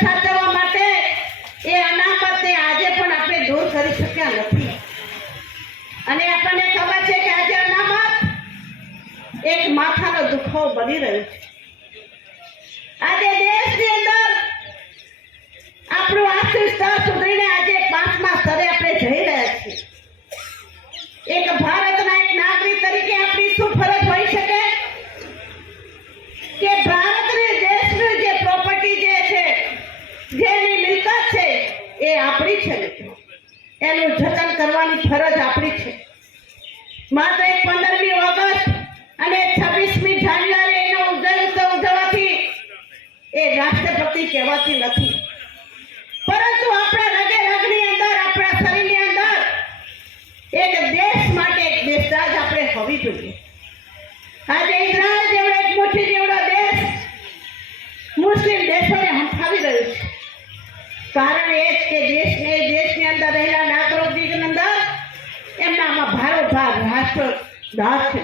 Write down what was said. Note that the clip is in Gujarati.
સાચવવા માટે એ અનામતને આજે પણ આપણે દૂર કરી શક્યા નથી. અને આપણને ખબર છે કે આજે અનામત એક માથાનો દુખાવો બની રહ્યો છે. આજે દેશની અંદર આપણું આર્થિક સ્તર સુધરીને આજે પાંચમા સ્તરે આપણે જઈ રહ્યા છીએ. એક ભારતના એક નાગરિક તરીકે આપણી શું ફરજ હોઈ શકે? કે એ આપણી છે એનું જતન કરવાની ફરજ આપણી છે. માત્ર એક પંદરમી ઓગસ્ટ અને છવ્વીસમી જાન્યુઆરી એનો ઉજવ ઉત્સવ ઉજવવાથી એ રાષ્ટ્રપતિ કહેવાતી નથી. પરંતુ આપણા રગે રગની અંદર, આપણા શરીરની અંદર એક દેશ માટે એક દેશદાજ આપણે હોવી જોઈએ. આજે ઇઝરાયલ કારણ એ જ કે દેશને દેશની અંદર રહેલા નાગરિકની અંદર એમનામાં ભારોભાર રાષ્ટ્ર દાસ છે